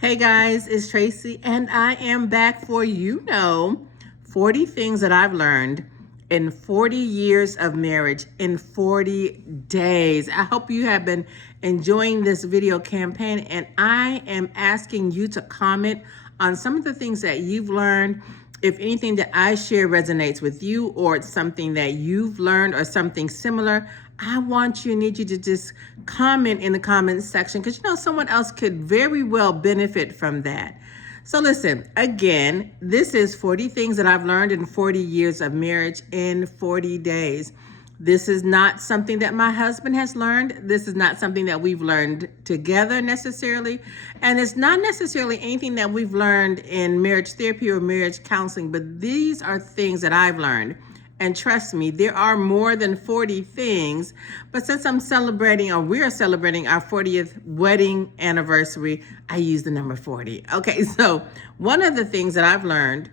Hey guys, it's Tracy, and I am back for 40 things that I've learned in 40 years of marriage in 40 days. I hope you have been enjoying this video campaign, and I am asking you to comment on some of the things that you've learned. If anything that I share resonates with you, or it's something that you've learned or something similar, I need you to just comment in the comments section, because someone else could very well benefit from that. So listen, again, this is 40 things that I've learned in 40 years of marriage in 40 days. This is not something that my husband has learned. This is not something that we've learned together necessarily. And it's not necessarily anything that we've learned in marriage therapy or marriage counseling, but these are things that I've learned. And trust me, there are more than 40 things. But since we're celebrating our 40th wedding anniversary, I use the number 40. Okay, so one of the things that I've learned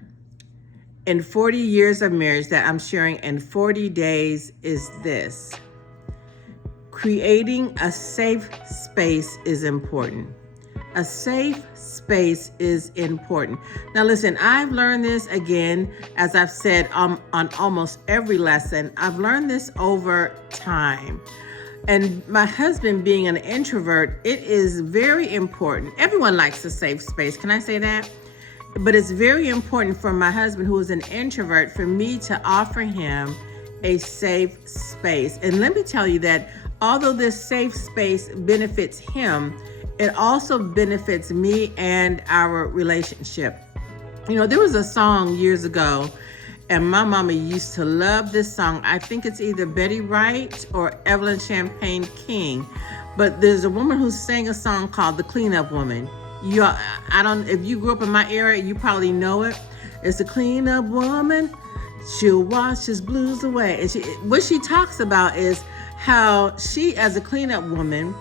in 40 years of marriage that I'm sharing in 40 days is this: creating a safe space is important. A safe space is important. Now listen, I've learned this, again, as I've said on almost every lesson, I've learned this over time. And my husband being an introvert, it is very important. Everyone likes a safe space. Can I say that? But it's very important for my husband, who is an introvert, for me to offer him a safe space. And let me tell you that although this safe space benefits him, it also benefits me and our relationship. There was a song years ago, and my mama used to love this song. I think it's either Betty Wright or Evelyn Champagne King. But there's a woman who sang a song called The Cleanup Woman. If you grew up in my era, you probably know it. It's the cleanup woman. She'll wash his blues away. And what she talks about is how she, as a cleanup woman,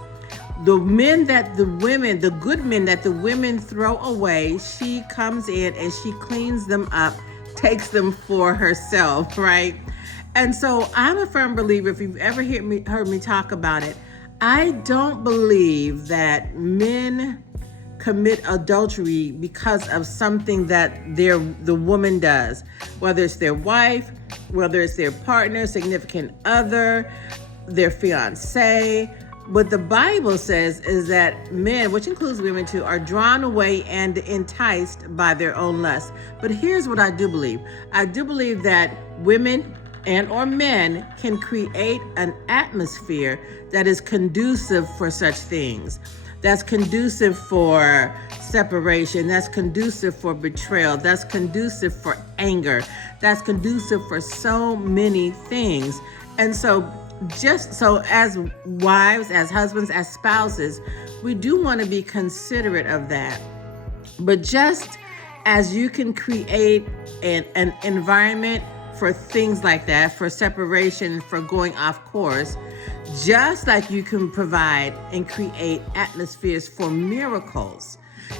the good men that the women throw away, she comes in and she cleans them up, takes them for herself, right? And so I'm a firm believer, if you've ever heard me talk about it, I don't believe that men commit adultery because of something that the woman does, whether it's their wife, whether it's their partner, significant other, their fiance. What the Bible says is that men, which includes women too, are drawn away and enticed by their own lust. But here's what I do believe. I do believe that women and or men can create an atmosphere that is conducive for such things. That's conducive for separation. That's conducive for betrayal. That's conducive for anger. That's conducive for so many things. And so as wives, as husbands, as spouses, we do want to be considerate of that. But just as you can create an environment for things like that, for separation, for going off course, just like you can provide and create atmospheres for miracles,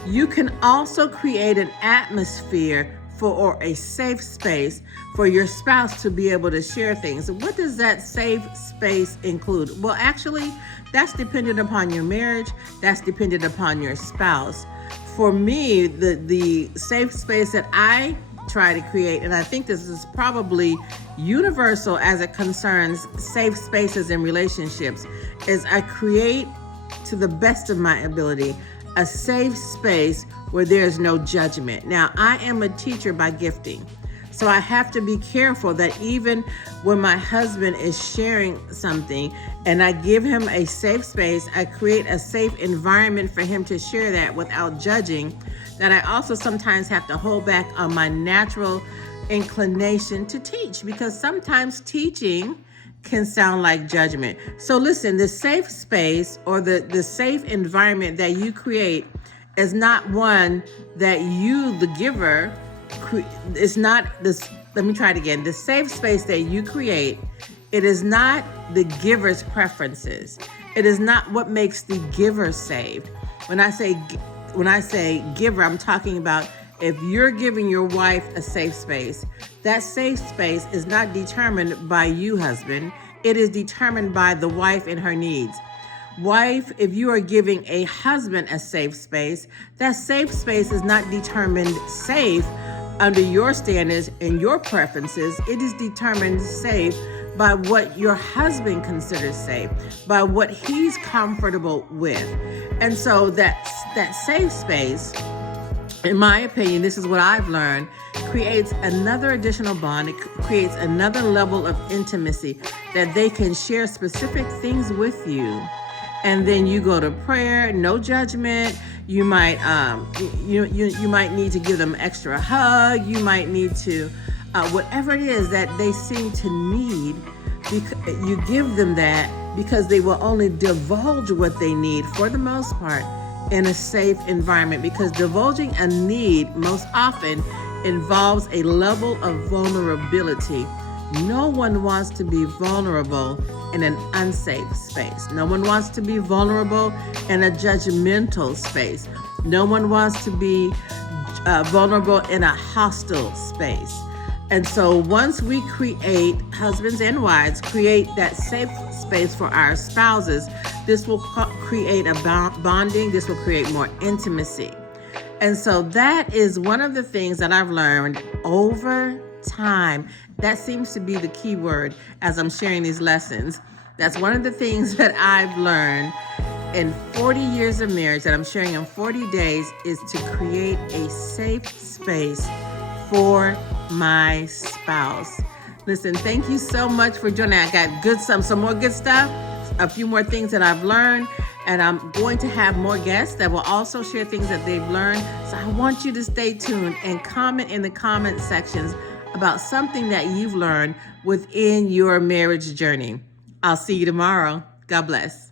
you can also create an atmosphere or a safe space for your spouse to be able to share things. What does that safe space include? Well, actually, that's dependent upon your marriage. That's dependent upon your spouse. For me, the safe space that I try to create, and I think this is probably universal as it concerns safe spaces in relationships, is I create, to the best of my ability, a safe space where there's no judgment. Now, I am a teacher by gifting, so I have to be careful that even when my husband is sharing something and I give him a safe space, I create a safe environment for him to share that without judging, that I also sometimes have to hold back on my natural inclination to teach, because sometimes teaching can sound like judgment. So listen, the safe space or the safe environment that you create is not one that you, the giver, it's not this. Let me try it again. The safe space that you create, it is not the giver's preferences. It is not what makes the giver saved. When I say giver, I'm talking about if you're giving your wife a safe space, that safe space is not determined by you, husband. It is determined by the wife and her needs. Wife, if you are giving a husband a safe space, that safe space is not determined safe under your standards and your preferences. It is determined safe by what your husband considers safe, by what he's comfortable with. And so that safe space, in my opinion, this is what I've learned, creates another additional bond. It creates another level of intimacy that they can share specific things with you. And then you go to prayer, no judgment. You might you might need to give them extra hug. You might need to whatever it is that they seem to need. You give them that because they will only divulge what they need for the most part in a safe environment, because divulging a need most often involves a level of vulnerability. No one wants to be vulnerable in an unsafe space. No one wants to be vulnerable in a judgmental space. No one wants to be vulnerable in a hostile space. And so once we create, husbands and wives, create that safe space for our spouses, this will create a bonding. This will create more intimacy. And so that is one of the things that I've learned over time. That seems to be the key word as I'm sharing these lessons. That's one of the things that I've learned in 40 years of marriage that I'm sharing in 40 days is to create a safe space for my spouse. Listen, thank you so much for joining. I got some more good stuff, a few more things that I've learned, and I'm going to have more guests that will also share things that they've learned. So I want you to stay tuned and comment in the comment sections about something that you've learned within your marriage journey. I'll see you tomorrow. God bless.